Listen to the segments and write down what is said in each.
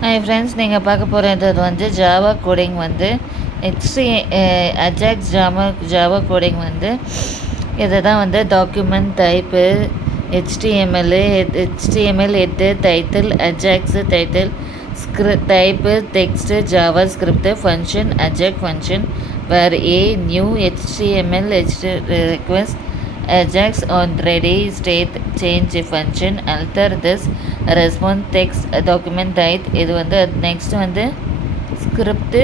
Hi friends, நீங்கள் பார்க்க போகிறது வந்து ஜாவா கோடிங் வந்து அஜாக்ஸ் ஜாவா கோடிங் வந்து இதை தான் வந்து document type HTML head title Ajax title type text JavaScript function Ajax function where a new HTML request Ajax on ready state change function alter this response text document type. இது வந்து next வந்து script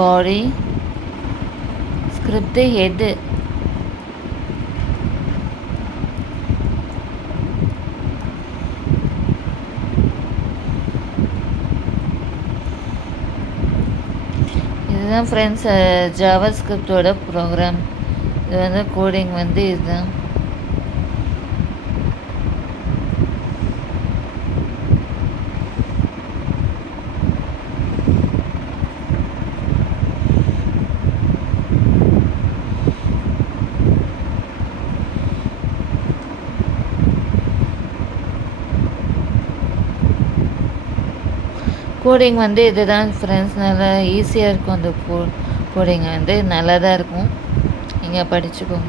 body script head இதுதான் friends Java ஸ்கிரிப்டோட program. இது வந்து coding வந்து இதுதான். Coding வந்து இதுதான் ஃப்ரெண்ட்ஸ். நல்லா ஈஸியாக இருக்கும். அந்த கோடிங் வந்து நல்லா தான் இருக்கும். நீங்கள் படிச்சுக்கோங்க.